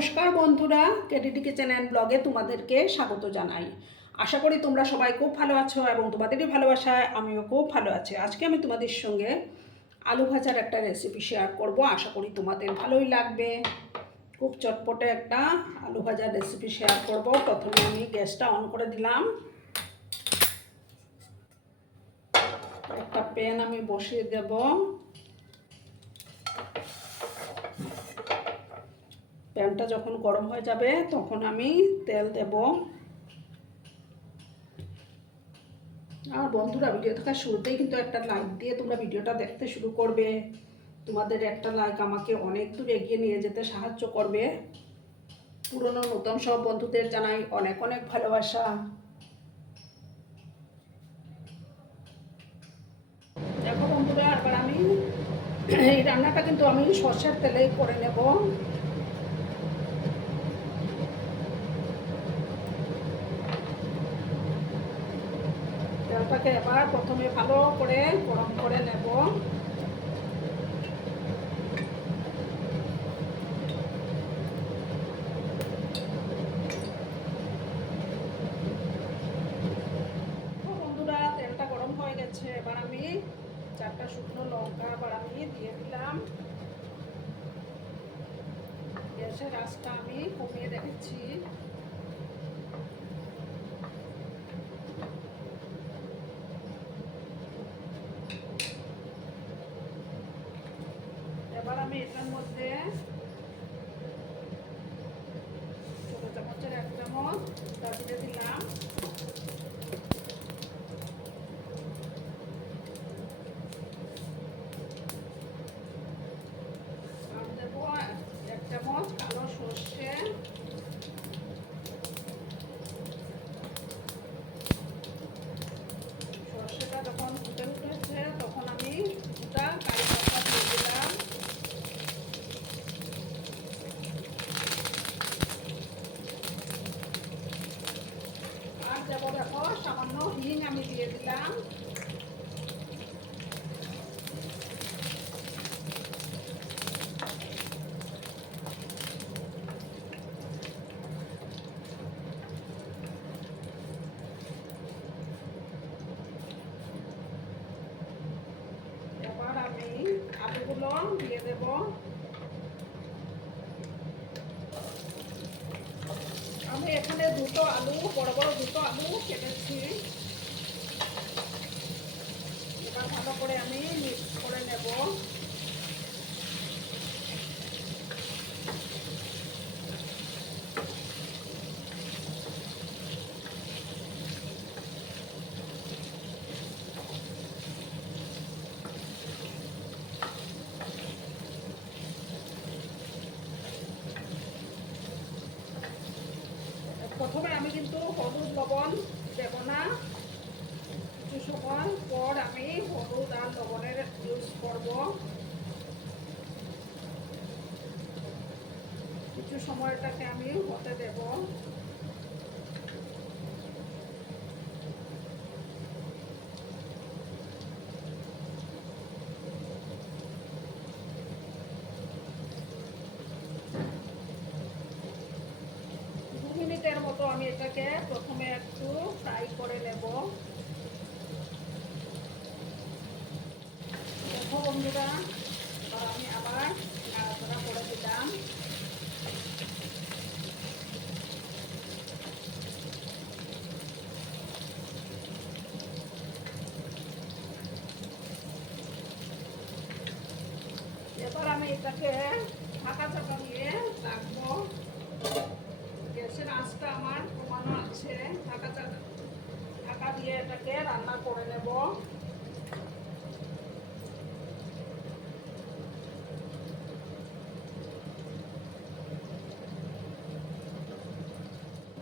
নমস্কার বন্ধুরা কেটিটিকে অ্যান্ড ব্লগে তোমাদেরকে স্বাগত জানাই। আশা করি তোমরা সবাই খুব ভালো আছো এবং তোমাদেরই ভালোবাসায় আমিও খুব ভালো আছি। আজকে আমি তোমাদের সঙ্গে আলু ভাজার একটা রেসিপি শেয়ার করব। আশা করি তোমাদের ভালোই লাগবে। খুব চটপটে একটা আলু ভাজার রেসিপি শেয়ার করব। প্রথমে আমি গ্যাসটা অন করে দিলাম। একটা প্যান আমি বসিয়ে দেবো। প্যানটা যখন গরম হয়ে যাবে, তখন আমি তেল দেব। আর বন্ধুরা ভিডিও থাকার শুরুতেই কিন্তু একটা লাইক দিয়ে তোমরা ভিডিওটা দেখতে শুরু করবে। তোমাদের একটা লাইক আমাকে অনেক দূর এগিয়ে নিয়ে যেতে সাহায্য করবে। পুরনো, নতুন সব বন্ধুদের জানাই অনেক অনেক ভালোবাসা। দেখো বন্ধুরা, এবার আমি এই রান্নাটা কিন্তু আমি সর্ষের তেলেই করে নেব। তেলটাকে এবার প্রথমে ভালো করে গরম করে নেব। বন্ধুরা, তেলটা গরম হয়ে গেছে। এবার আমি চারটা শুকনো লঙ্কা আবার আমি দিয়ে দিলাম। গ্যাসের আঁচটা আমি কমিয়ে রেখেছি এবার আমি এটার মধ্যে ছোট চামচের এক চামচ দিয়ে দিলাম আর দেবো এক চামচ কালো সর্ষে সর্ষেটা যখন ফুটে উঠেছে তখন আমি দুটা কারি পাতা দিয়ে দিলাম আর দেবো দেখো সামান্য হিং আমি দিয়ে দিলাম আমি আলুগুলো দিয়ে দেব। আমি এখানে দুটো আলু বড় বড় দুটো আলু কেটেছি এবার ভালো করে আমি মিক্স করে নেব প্রথমে আমি কিন্তু হলুদ লবণ দেব না। কিছু সময় পর আমি হলুদ আর লবণের ইউজ করব। কিছু সময়টাকে আমি হতে দেব দু মিনিটের মতো আমি এটাকে প্রথমে একটু ফ্রাই করে নেব। দেখো বন্ধুরা আমি আবার নাড়াচাড়া করে দিলাম। এবার আমি এটাকে ঢাকা চাপা দিয়ে রাখব গ্যাসের আঁচটা আমার কমানো আছে ঢাকা চাকা ঢাকা দিয়ে এটাকে রান্না করে নেব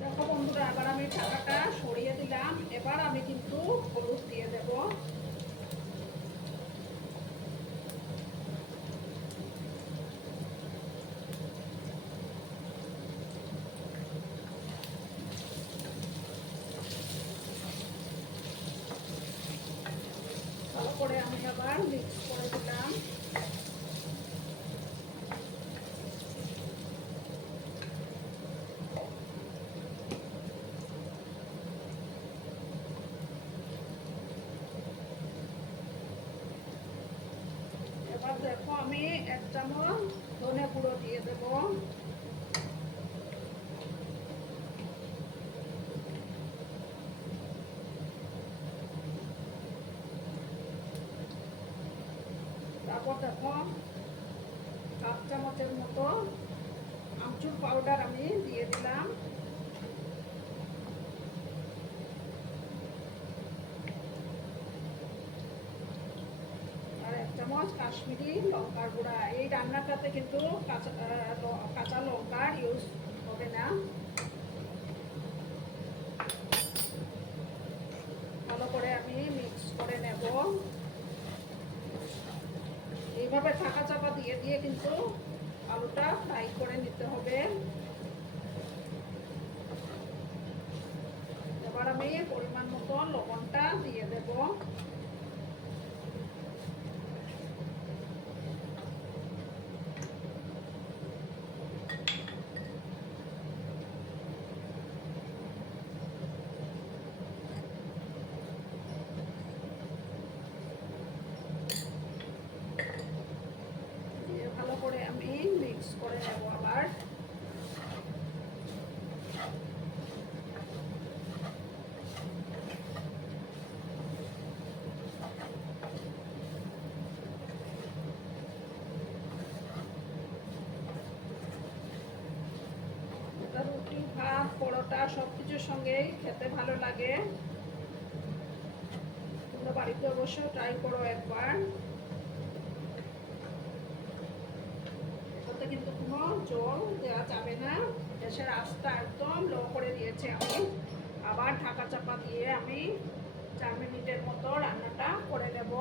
দেখো বন্ধুরা এবার আমি ঢাকাটা সরিয়ে দিলাম এবার আমি কিন্তু হলুদ দিয়ে দেব ভালো করে আমি আবার মিক্স করে দিলাম চামচ ধনে গুঁড়ো দিয়ে দেবো। তারপর দেখো হাফ চামচের মতো আমচুর পাউডার আমি দিয়ে দিলাম আর এক চামচ কাশ্মীরি লঙ্কার গুঁড়া। এই রান্নাটাতে কিন্তু কাঁচা কাঁচা ইউজ হবে না। ভালো করে আমি মিক্স করে নেব। এইভাবে চাকা চাপা দিয়ে দিয়ে কিন্তু আলুটা ফ্রাই করে নিতে হবে। এবার আমি পরিমাণ মতো লবণটা দিয়ে দেব দিয়ে ভালো করে আমি করে নেব আবার। রুটি, ভাত, পরোটা সব কিছুর সঙ্গেই খেতে ভালো লাগে। তোমরা বাড়িতে অবশ্যই ট্রাই করো একবার। কিন্তু কোনো জল দেওয়া যাবে না। গ্যাসের আঁচটা একদম লো করে দিয়েছি আমি আবার ঢাকা চাপা দিয়ে আমি চার মিনিটের মতো রান্নাটা করে নেব।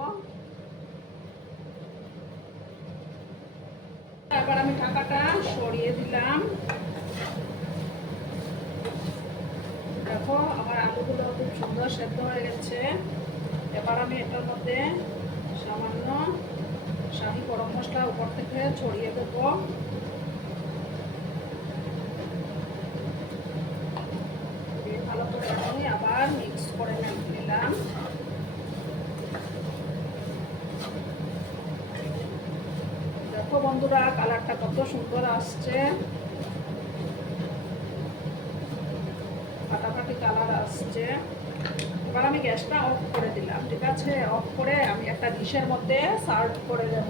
এবার আমি ঢাকাটা সরিয়ে দিলাম। দেখো, আমার আলুগুলো খুব সুন্দর সেদ্ধ হয়ে গেছে। এবার আমি এটার মধ্যে গরম থেকে ছড়িয়ে দেবো। ভালো করে আমি আবার মিক্স করে নিলাম। দেখো বন্ধুরা কালারটা কত সুন্দর আসছে। ফাটাফাটি কালার আসছে। এবার আমি গ্যাসটা অফ করে দিলাম, ঠিক আছে? অফ করে আমি একটা ডিশের মধ্যে সার্ভ করে দেব।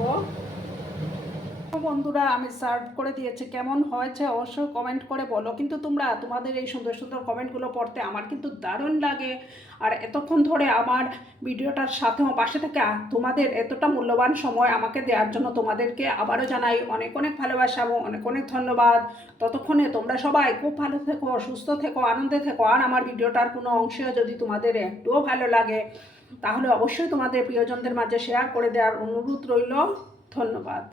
বন্ধুরা, আমি সার্ভ করে দিয়েছি। কেমন হয়েছে অবশ্যই কমেন্ট করে বলো। কিন্তু তোমরা তোমাদের এই সুন্দর সুন্দর কমেন্টগুলো পড়তে আমার কিন্তু দারুণ লাগে। আর এতক্ষণ ধরে আমার ভিডিওটার সাথেও পাশে থেকে তোমাদের এতটা মূল্যবান সময় আমাকে দেওয়ার জন্য তোমাদেরকে আবারও জানাই অনেক অনেক ভালোবাসা এবং অনেক অনেক ধন্যবাদ। ততক্ষণে তোমরা সবাই খুব ভালো থেকো, সুস্থ থেকো, আনন্দে থেকো। আর আমার ভিডিওটার কোনো অংশেও যদি তোমাদের একটুও ভালো লাগে, তাহলে অবশ্যই তোমাদের প্রিয়জনদের মাঝে শেয়ার করে দেওয়ার অনুরোধ রইল। ধন্যবাদ।